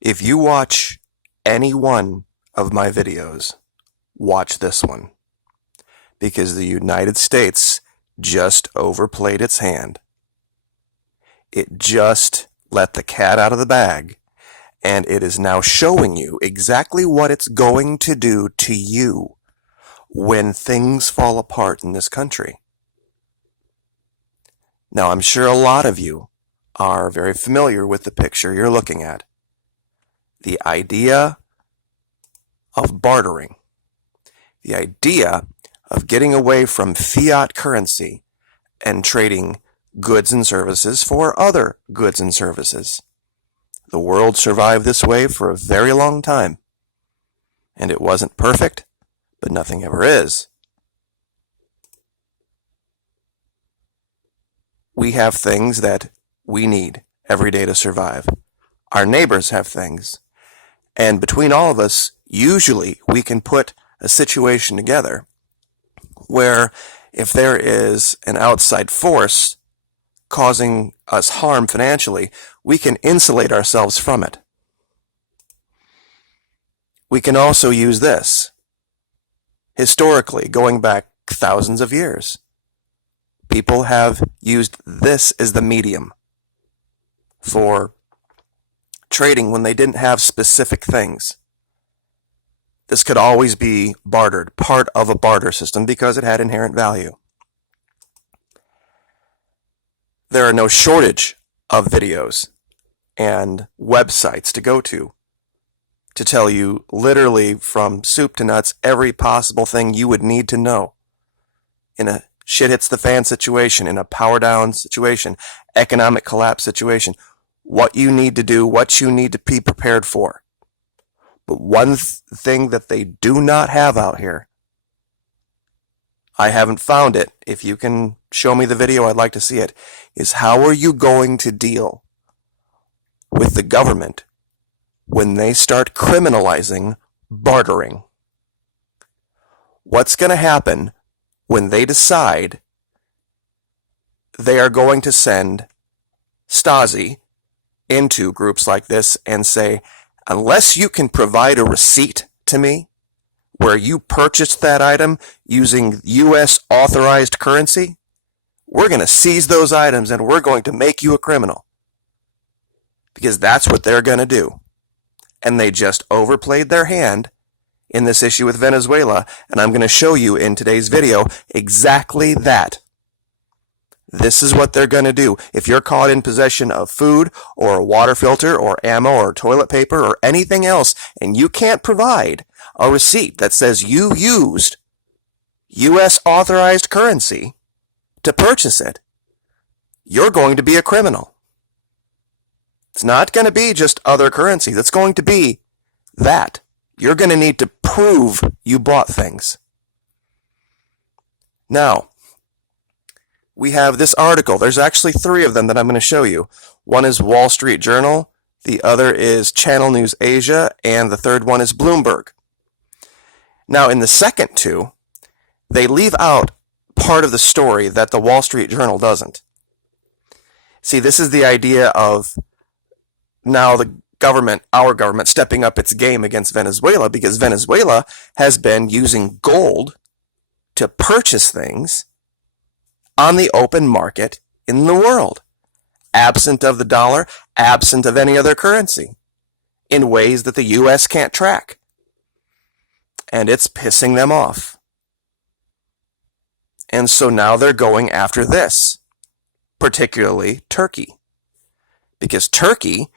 If you watch any one of my videos, watch this one, because the United States just overplayed its hand. It just let the cat out of the bag, and it is now showing you exactly what it's going to do to you when things fall apart in this country. Now, I'm sure a lot of you are very familiar with the picture you're looking at. The idea of bartering, the idea of getting away from fiat currency and trading goods and services for other goods and services. The world survived this way for a very long time, and it wasn't perfect, but nothing ever is. We have things that we need every day to survive. Our neighbors have things. And between all of us, usually we can put a situation together where if there is an outside force causing us harm financially, we can insulate ourselves from it. We can also use this. Historically, going back thousands of years, people have used this as the medium for trading when they didn't have specific things. This could always be bartered, part of a barter system, because it had inherent value. There are no shortage of videos and websites to go to tell you literally from soup to nuts every possible thing you would need to know in a shit hits the fan situation, in a power down situation, economic collapse situation, what you need to do, what you need to be prepared for. But one thing that they do not have out here, I haven't found it. If you can show me the video, I'd like to see it, is how are you going to deal with the government when they start criminalizing bartering? What's going to happen when they decide they are going to send Stasi into groups like this and say, unless you can provide a receipt to me where you purchased that item using U.S. authorized currency, we're going to seize those items and we're going to make you a criminal. Because that's what they're going to do. And they just overplayed their hand in this issue with Venezuela, and I'm going to show you in today's video exactly that. This is what they're going to do. If you're caught in possession of food or a water filter or ammo or toilet paper or anything else, and you can't provide a receipt that says you used U.S. authorized currency to purchase it, you're going to be a criminal. It's not going to be just other currencies. It's going to be that. You're going to need to prove you bought things. Now, we have this article. There's actually 3 of them that I'm going to show you. One is Wall Street Journal, the other is Channel News Asia, and the third one is Bloomberg. Now, in the second 2, they leave out part of the story that the Wall Street Journal doesn't. See, this is the idea of now the government, our government, stepping up its game against Venezuela, because Venezuela has been using gold to purchase things on the open market in the world, absent of the dollar, absent of any other currency, in ways that the U.S. can't track. And it's pissing them off. And so now they're going after this, particularly Turkey, because Turkey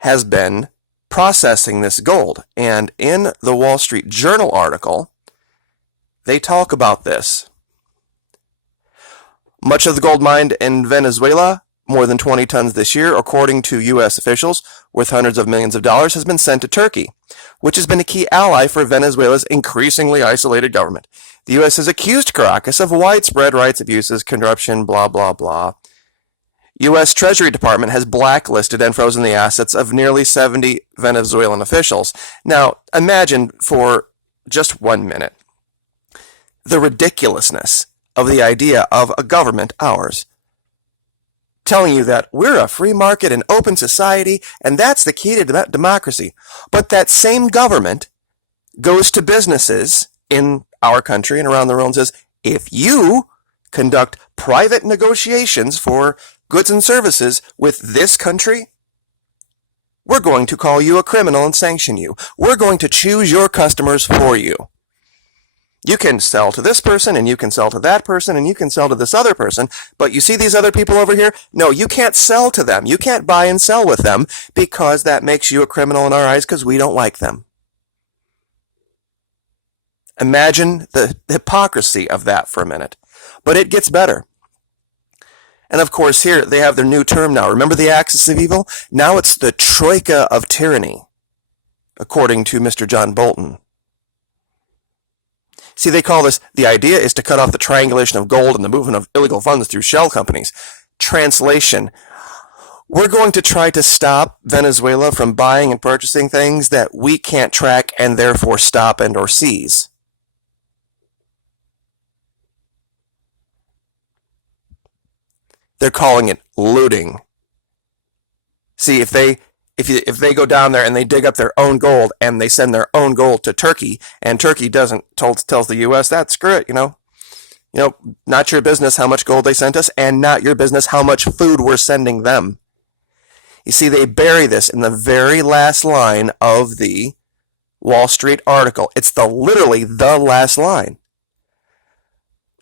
has been processing this gold. And in the Wall Street Journal article, they talk about this. Much of the gold mined in Venezuela, more than 20 tons this year, according to U.S. officials, worth hundreds of millions of dollars, has been sent to Turkey, which has been a key ally for Venezuela's increasingly isolated government. The U.S. has accused Caracas of widespread rights abuses, corruption, blah, blah, blah. U.S. Treasury Department has blacklisted and frozen the assets of nearly 70 Venezuelan officials. Now, imagine for just 1 minute the ridiculousness of the idea of a government, ours, telling you that we're a free market and open society, and that's the key to democracy. But that same government goes to businesses in our country and around the world and says, if you conduct private negotiations for goods and services with this country, we're going to call you a criminal and sanction you. We're going to choose your customers for you. You can sell to this person, and you can sell to that person, and you can sell to this other person, but you see these other people over here? No, you can't sell to them. You can't buy and sell with them, because that makes you a criminal in our eyes because we don't like them. Imagine the hypocrisy of that for a minute. But it gets better. And of course, here they have their new term now. Remember the axis of evil? Now it's the troika of tyranny, according to Mr. John Bolton. See, they call this, the idea is to cut off the triangulation of gold and the movement of illegal funds through shell companies. Translation: we're going to try to stop Venezuela from buying and purchasing things that we can't track and therefore stop and or seize. They're calling it looting. See, if they go down there and they dig up their own gold and they send their own gold to Turkey, and Turkey tells the U.S. that, screw it, not your business how much gold they sent us, and not your business how much food we're sending them. You see, they bury this in the very last line of the Wall Street article. It's literally the last line.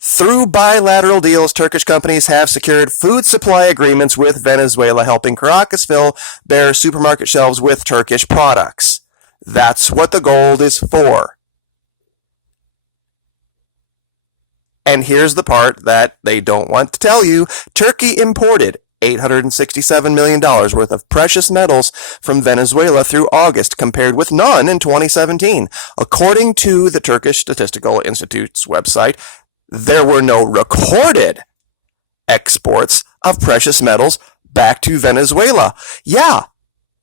Through bilateral deals, Turkish companies have secured food supply agreements with Venezuela, helping Caracas fill their supermarket shelves with Turkish products. That's what the gold is for. And here's the part that they don't want to tell you. Turkey imported $867 million worth of precious metals from Venezuela through August, compared with none in 2017. According to the Turkish Statistical Institute's website, there were no recorded exports of precious metals back to Venezuela. Yeah,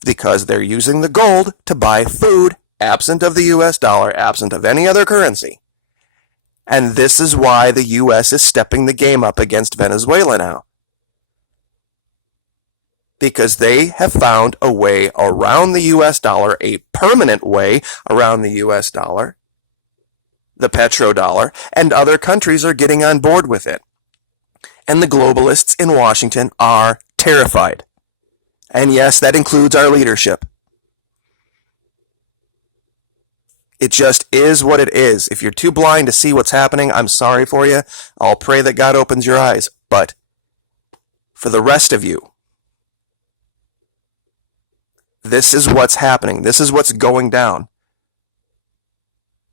because they're using the gold to buy food, absent of the US dollar, absent of any other currency. And this is why the US is stepping the game up against Venezuela now. Because they have found a way around the US dollar, a permanent way around the US dollar, the petrodollar, and other countries are getting on board with it. And the globalists in Washington are terrified. And yes, that includes our leadership. It just is what it is. If you're too blind to see what's happening, I'm sorry for you. I'll pray that God opens your eyes. But for the rest of you, this is what's happening. This is what's going down.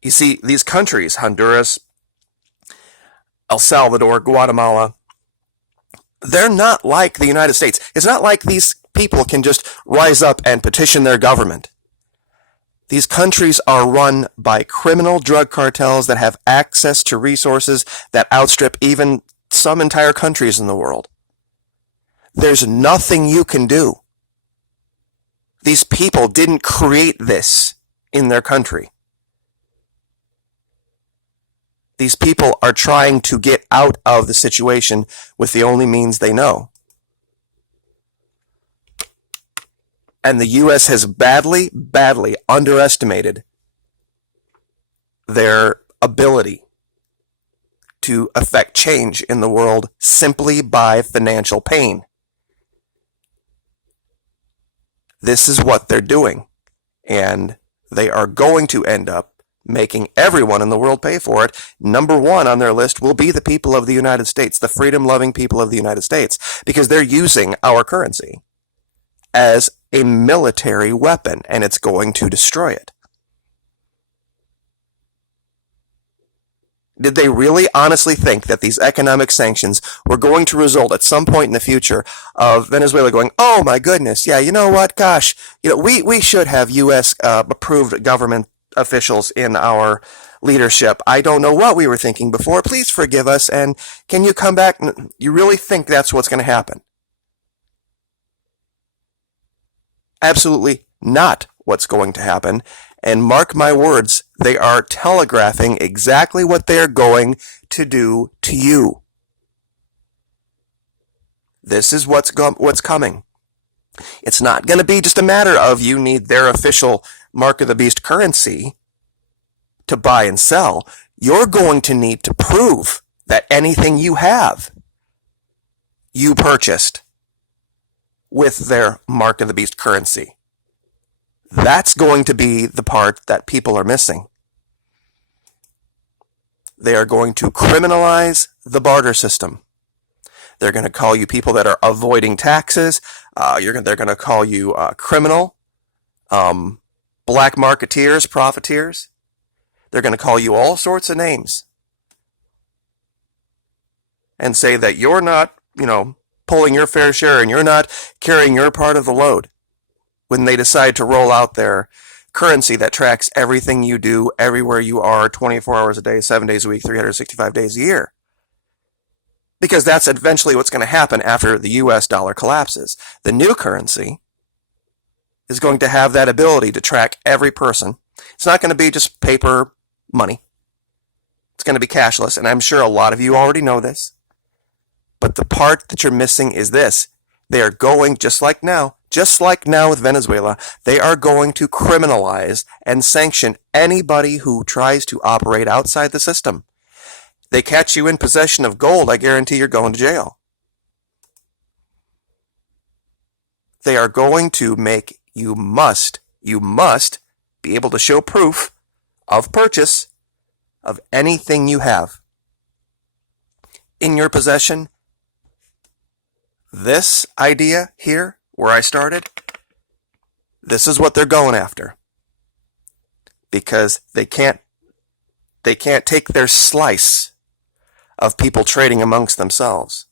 You see, these countries, Honduras, El Salvador, Guatemala, they're not like the United States. It's not like these people can just rise up and petition their government. These countries are run by criminal drug cartels that have access to resources that outstrip even some entire countries in the world. There's nothing you can do. These people didn't create this in their country. These people are trying to get out of the situation with the only means they know. And the U.S. has badly, badly underestimated their ability to affect change in the world simply by financial pain. This is what they're doing. And they are going to end up making everyone in the world pay for it. Number one on their list will be the people of the United States, the freedom-loving people of the United States, because they're using our currency as a military weapon, and it's going to destroy it. Did they really honestly think that these economic sanctions were going to result at some point in the future of Venezuela going, oh my goodness, yeah, you know what, gosh, we should have U.S. approved government officials in our leadership. I don't know what we were thinking before. Please forgive us, and can you come back? You really think that's what's going to happen? Absolutely not what's going to happen. And mark my words, they are telegraphing exactly what they are going to do to you. This is what's coming. It's not going to be just a matter of you need their official Mark of the Beast currency to buy and sell. You're going to need to prove that anything you have, you purchased with their Mark of the Beast currency. That's going to be the part that people are missing. They are going to criminalize the barter system. They're going to call you people that are avoiding taxes. They're going to call you criminal, black marketeers, profiteers. They're going to call you all sorts of names and say that you're not, pulling your fair share and you're not carrying your part of the load when they decide to roll out their currency that tracks everything you do, everywhere you are, 24 hours a day, 7 days a week, 365 days a year. Because that's eventually what's going to happen after the US dollar collapses. The new currency is going to have that ability to track every person. It's not going to be just paper money. It's going to be cashless, and I'm sure a lot of you already know this. But the part that you're missing is this. They are going, just like now with Venezuela, they are going to criminalize and sanction anybody who tries to operate outside the system. They catch you in possession of gold, I guarantee you're going to jail. They are going to make you must be able to show proof of purchase of anything you have in your possession. This idea here, where I started, this is what they're going after. Because they can't take their slice of people trading amongst themselves.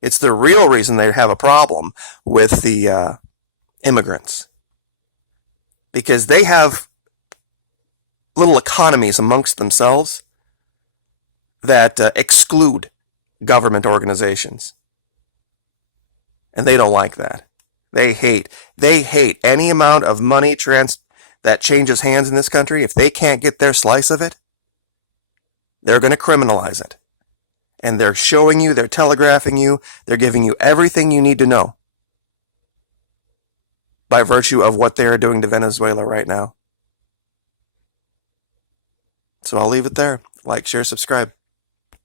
It's the real reason they have a problem with the immigrants. Because they have little economies amongst themselves that exclude government organizations. And they don't like that. They hate any amount of money that changes hands in this country. If they can't get their slice of it, they're going to criminalize it. And they're showing you, they're telegraphing you, they're giving you everything you need to know by virtue of what they are doing to Venezuela right now. So I'll leave it there. Like, share, subscribe.